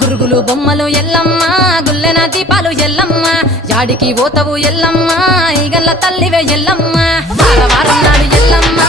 గురుగులు బొమ్మలు ఎల్లమ్మ గుల్లెన దీపాలు ఎల్లమ్మ యాడికి పోతవు ఎల్లమ్మ ఈగల్ల తల్లివే ఎల్లమ్మ వారం నాడు ఎల్లమ్మ